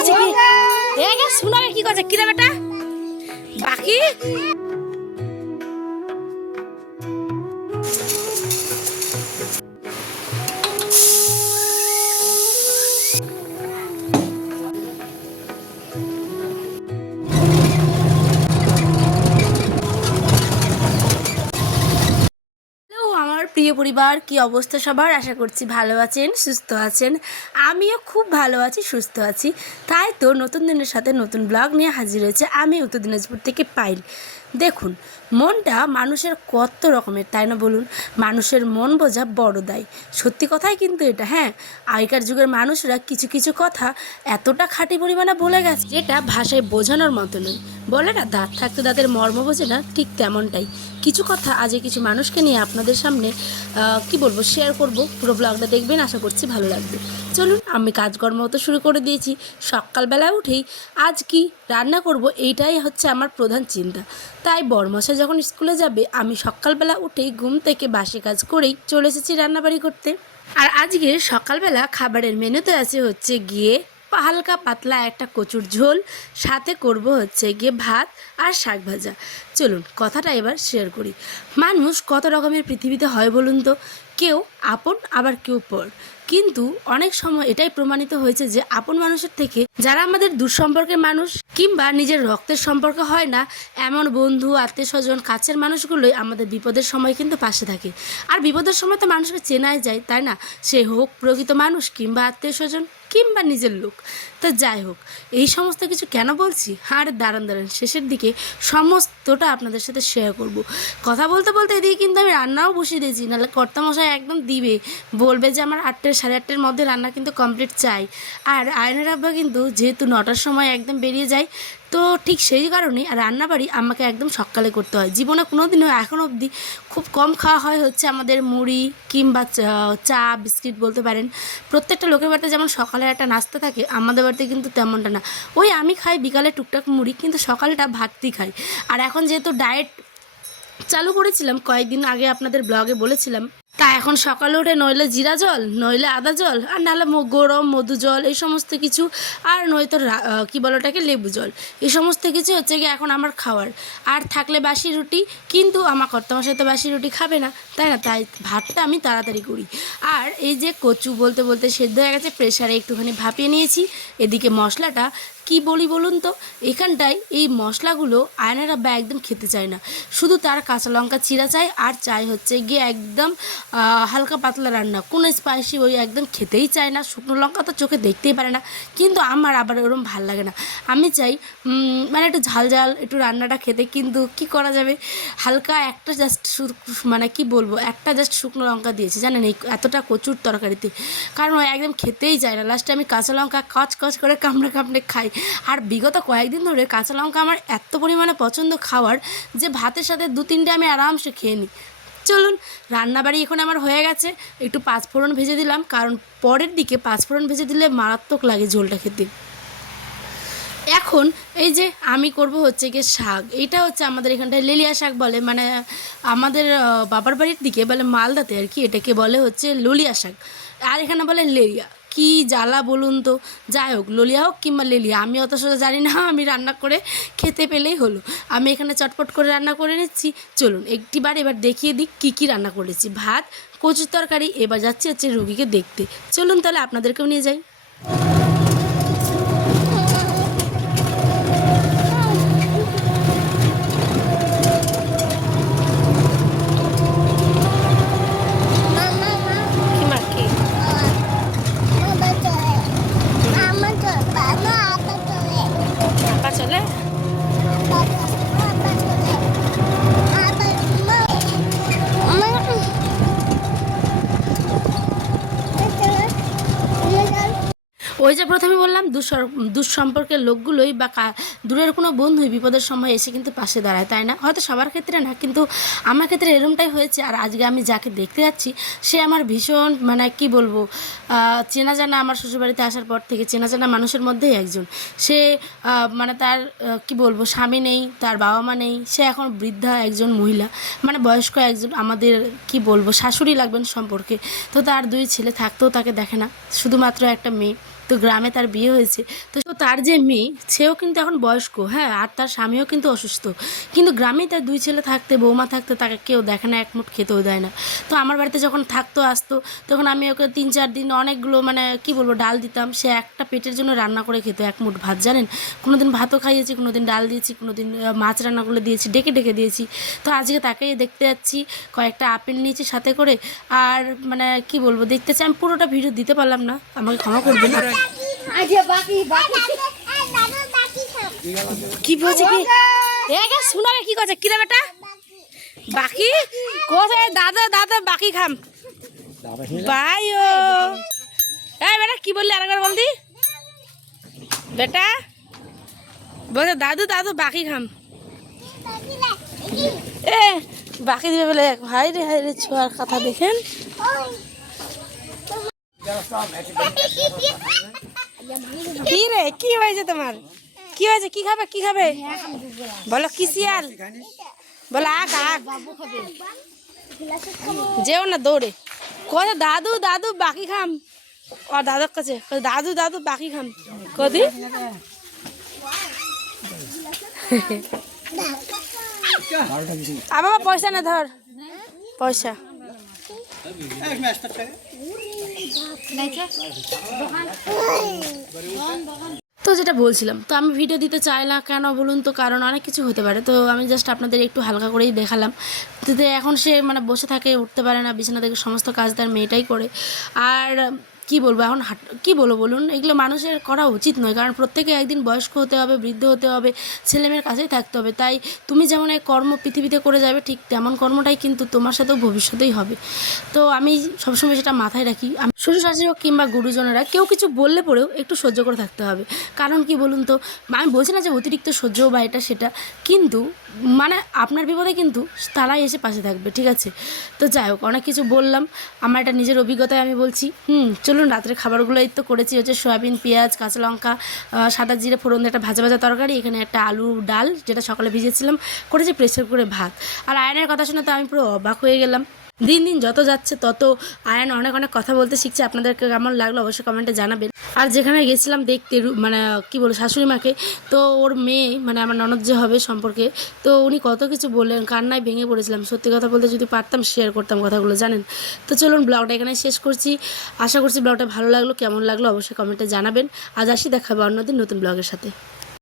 কি? এ গে কি কি বেটা? বাকি? প্রিয় পরিবার, কি অবস্থা সবার? আশা করছি ভালো আছেন, সুস্থ আছেন। আমিও খুব ভালো আছি, সুস্থ আছি। তাই তো নতুন দিনের সাথে নতুন ব্লগ নিয়ে হাজির হয়েছে আমি উত্তর দিনাজপুর থেকে পাইল। দেখুন, মনটা মানুষের কত রকমের, তাই না বলুন? মানুষের মন বোঝা বড় দায়। সত্যি কথাই কিন্তু এটা হ্যাঁ? আগেকার যুগের মানুষরা কিছু কিছু কথা এতটা খাঁটি পরিমাণে বলে গেছে, যেটা ভাষায় বোঝানোর মতো নয়। বলে না, দাঁত থাকতে দাঁতের মর্ম বোঝে না, ঠিক তেমনটাই। কিছু কথা আজকে কিছু মানুষকে নিয়ে আপনাদের সামনে কি বলব শেয়ার করব। পুরো ব্লগটা দেখবেন, আশা করছি ভালো লাগবে। চলুন, আমি কাজকর্ম তো শুরু করে দিয়েছি। সকালবেলা উঠেই আজ কি রান্না করব, এইটাই হচ্ছে আমার প্রধান চিন্তা। তাই বরমশা যখন স্কুলে যাবে, আমি সকালবেলা উঠেই ঘুম থেকে বাসি কাজ করেই চলে এসেছি রান্নাবাড়ি করতে। আর আজকে সকালবেলা খাবারের মেনুতে আছে হচ্ছে গিয়ে হালকা পাতলা একটা কচুর ঝোল, সাথে করব হচ্ছে গিয়ে ভাত আর শাক ভাজা। চলুন, কথাটা এবার শেয়ার করি। মানুষ কত রকমের পৃথিবীতে হয় বলুন তো? কেউ আপন, আবার কেউ পর। কিন্তু অনেক সময় এটাই প্রমাণিত হয়েছে যে আপন মানুষের থেকে যারা আমাদের দুঃসম্পর্কের মানুষ কিংবা নিজের রক্তের সম্পর্ক হয় না, এমন বন্ধু আত্মীয় স্বজন কাছের মানুষগুলোই আমাদের বিপদের সময় কিন্তু পাশে থাকে। আর বিপদের সময় তো মানুষকে চেনাই যায়, তাই না? সে হোক প্রকৃত মানুষ কিংবা আত্মীয় স্বজন কিংবা নিজের লোক। তা যাই হোক, এই সমস্ত কিছু কেন বলছি? আর দাঁড়ান দাঁড়ান, শেষের দিকে সমস্তটা আপনাদের সাথে শেয়ার করব। কথা বলতে বলতে এদিকে কিন্তু আমি রান্নাও বসিয়ে দিয়েছি, নাহলে কর্তামশাই একদম দিবে। বলবে যে আমার আটটা সাড়ে আটটার মধ্যে রান্না কিন্তু কমপ্লিট চাই। আর আয়নের আব্বা কিন্তু যেহেতু নটার সময় একদম বেরিয়ে যায় তো ঠিক সেই কারণেই রান্নাবাড়ি আমাকে একদম সকালে করতে হয়। জীবনে কোনো দিনও এখন অবধি খুব কম খাওয়া হয় হচ্ছে আমাদের মুড়ি কিংবা চা- চা, বিস্কিট বলতে পারেন। প্রত্যেকটা লোকের বাড়িতে যেমন সকালের একটা নাস্তা থাকে, আমাদের বাড়িতে কিন্তু তেমনটা না। ওই আমি খাই বিকালে টুকটাক মুড়ি, কিন্তু সকালটা ভাতই খাই। আর এখন যেহেতু ডায়েট চালু করেছিলাম, কয়েকদিন আগে আপনাদের ব্লগে বলেছিলাম তা এখন সকালে উঠে নইলে জিরা জল, নইলে আদা জল, আর নাহলে গরম মধু জল, এই সমস্ত কিছু, আর নয়তো কি বলো ওটাকে, লেবু জল। এই সমস্ত কিছু হচ্ছে কি এখন আমার খাওয়ার। আর থাকলে বাসি রুটি, কিন্তু আমার কর্তামশাই তো বাসি রুটি খাবে না, তাই না? তাই ভাতটা আমি তাড়াতাড়ি করি। আর এই যে কচু বলতে বলতে সেদ্ধ হয়ে গেছে প্রেশারে একটুখানি ভাপিয়ে নিয়েছি। এদিকে মশলাটা কি বলি বলুন তো? এখানটায় এই মশলাগুলো আয়নারা বা একদম খেতে চায় না। শুধু তার কাঁচা লঙ্কা চিরা চায় আর চাই হচ্ছে গিয়ে একদম হালকা পাতলা রান্না। কোনো স্পাইসি ওই একদম খেতেই চায় না। শুকনো লঙ্কা তো চোখে দেখতেই পারে না। কিন্তু আমার আবার ওরকম ভালো লাগে না। আমি চাই মানে একটু ঝাল ঝাল একটু রান্নাটা খেতে, কিন্তু কি করা যাবে? হালকা একটা জাস্ট মানে কি বলব? একটা জাস্ট শুকনো লঙ্কা দিয়েছি, জানেন? এই এতটা কচুর তরকারিতে। কারণ ও একদম খেতেই চায় না। লাস্টে আমি কাঁচা লঙ্কা কচ কচ করে কামড়ে কামড়ে খাই। আর বিগত কয়েকদিন ধরে কাঁচা লঙ্কা আমার এত পরিমাণে পছন্দ খাওয়ার যে ভাতের সাথে দু তিনটে আমি আরামসে খেয়ে নিই। চলুন, রান্নাবাড়ি এখন আমার হয়ে গেছে। একটু পাঁচফোড়ন ভেজে দিলাম, কারণ পরের দিকে পাঁচফোড়ন ভেজে দিলে মারাত্মক লাগে ঝোলটা খেতে। এখন এই যে আমি করব হচ্ছে গিয়ে শাক। এইটা হচ্ছে আমাদের এখানটায় লেলিয়া শাক বলে মানে আমাদের বাবার বাড়ির দিকে বলে মালদাতে আর কি, এটাকে বলে হচ্ছে ললিয়া শাক। আর এখানে বলে লেলিয়া। কি জ্বালা বলুন তো? যাই হোক, ললিয়া হোক কিংবা লেলিয়া, আমি অত সোজা জানি না, আমি রান্না করে খেতে পেলেই হলো। আমি এখানে চটপট করে রান্না করে নিচ্ছি। চলুন, একটিবার এবার দেখিয়ে দিই কী কী রান্না করেছি। ভাত, কচুর তরকারি, এবার যাচ্ছি হচ্ছে রুগীকে দেখতে। চলুন তাহলে আপনাদেরকেও নিয়ে যাই। ওই যে প্রথমে বললাম দুঃসম্পর্কের লোকগুলোই বা দূরের কোনো বন্ধুই বিপদের সময় এসে কিন্তু পাশে দাঁড়ায়, তাই না? হয়তো সবার ক্ষেত্রে না, কিন্তু আমার ক্ষেত্রে এরমটাই হয়েছে, আর আজকে আমি যাকে দেখতে যাচ্ছি, সে আমার ভীষণ মানে কি বলব চেনা জানা আমার শ্বশুরবাড়িতে আসার পর থেকে চেনা জানা মানুষের মধ্যেই একজন। সে মানে তার কি বলব, স্বামী নেই, তার বাবা মা নেই, সে এখন বৃদ্ধা একজন মহিলা মানে বয়স্ক একজন, আমাদের কি বলব, শাশুড়ি লাগবেন সম্পর্কে। তো তার দুই ছেলে থাকতেও তাকে দেখে না, শুধুমাত্র একটা মেয়ে। তো গ্রামে তার বিয়ে হয়েছে। তো তার যে মেয়ে, সেও কিন্তু এখন বয়স্ক হ্যাঁ আর তার স্বামীও কিন্তু অসুস্থ। কিন্তু গ্রামেই তার দুই ছেলে থাকতে, বৌমা থাকতে তাকে কেউ দেখে না এক মুঠ খেতেও দেয় না। তো আমার বাড়িতে যখন থাকতো, আসতো, তখন আমি ওকে তিন চার দিন অনেকগুলো মানে কি বলব, ডাল দিতাম। সে একটা পেটের জন্য রান্না করে খেতো এক মুঠ ভাত, জানেন? কোনো দিন ভাতও খাইয়েছি কোনো দিন ডাল দিয়েছি কোনো দিন মাছ রান্না করে দিয়েছি, ডেকে ডেকে দিয়েছি। তো আজকে তাকে দেখতে যাচ্ছি, কয়েকটা আপেল নিয়েছি সাথে করে। আর মানে কি বলব, দেখতে চাই, আমি পুরোটা ভিডিও দিতে পারলাম না, আমাকে ক্ষমা করবেন। কি বলছে কি? এ গে কি করছে? কি রে বেটা? বাকি? কোথায় দাদা দাদা বাকি খাম। বাই ও। এই বেটা কি বললি আরেকবার বলদি বেটা বলছে দাদু দাদু বাকি খাম। এ বাকি দিবে বলে হাই রে হাই রে ছোয়ার কথা দেখেন। কি রে? কি হয়েছে তোমার? কি হয়েছে? কি খাবে? কি খাবে? বলো, কি শিয়াল? বলো আক আক যেও না দৌড়ে। কোথায় দাদু দাদু, বাকি খাম। ও, দাদুর কাছে। দাদু দাদু, বাকি খাম। কদি আবার পয়সা না ধর। পয়সা। তো যেটা বলছিলাম, তো আমি ভিডিও দিতে চাই না কেন বলুন তো? কারণ অনেক কিছু হতে পারে। তো আমি জাস্ট আপনাদের একটু হালকা করেই দেখালাম। তো এখন সে মানে বসে থাকে, উঠতে পারে না, বিছানা থেকে সমস্ত কাজ তার মেয়েটাই করে। আর কি বলব এখন হাট, কী বলব বলুন? এগুলো মানুষের করা উচিত নয়। কারণ প্রত্যেকে একদিন বয়স্ক হতে হবে, বৃদ্ধ হতে হবে, ছেলেমেয়ের কাছেই থাকতে হবে। তাই তুমি যেমন এক কর্ম পৃথিবীতে করে যাবে, ঠিক তেমন কর্মটাই কিন্তু তোমার সাথেও ভবিষ্যতেই হবে। তো আমি সবসময় সেটা মাথায় রাখি। আমি শ্বশুর শাশুড়ি হোক কিংবা গুরুজনেরা, কেউ কিছু বললে পরেও একটু সহ্য করে থাকতে হবে। কারণ কি বলুন তো, আমি বলছি না যে অতিরিক্ত সহ্য বা এটা সেটা, কিন্তু মানে আপনার বিপদে কিন্তু তারাই এসে পাশে থাকবে, ঠিক আছে? তো যাই হোক, অনেক কিছু বললাম। আমার এটা নিজের অভিজ্ঞতায় আমি বলছি। হুম চলুন রাত্রের খাবারগুলো তো করেছি, হচ্ছে সয়াবিন, পেঁয়াজ কাঁচা লঙ্কা সাদা জিরে, ফোড়ন একটা ভাজা ভাজা তরকারি, এখানে একটা আলু, ডাল, যেটা সকালে ভিজেছিলাম, করেছি, প্রেসার করে ভাত। আর আয়নের কথা শুনে তো আমি পুরো অবাক হয়ে গেলাম। দিন দিন যত যাচ্ছে, তত আয়ন অনেক অনেক কথা বলতে শিখছে। আপনাদেরকে কেমন লাগল অবশ্যই কমেন্টে জানাবেন। আর যেখানে গেছিলাম দেখতে মানে কি বলব, শাশুড়ি মাকে, তো ওর মেয়ে মানে আমার ননদ যে হবে সম্পর্কে, তো উনি কত কিছু বললেন, কান্নায় ভেঙে পড়েছিলাম। সত্যি কথা বলতে যদি পারতাম শেয়ার করতাম কথাগুলো, জানেন? তো চলুন ব্লগটা এখানে শেষ করছি। আশা করছি ব্লগটা ভালো লাগল, কেমন লাগল অবশ্যই কমেন্টে জানাবেন। আজ আসি, দেখাবে অন্যদিন নতুন ব্লগের সাথে।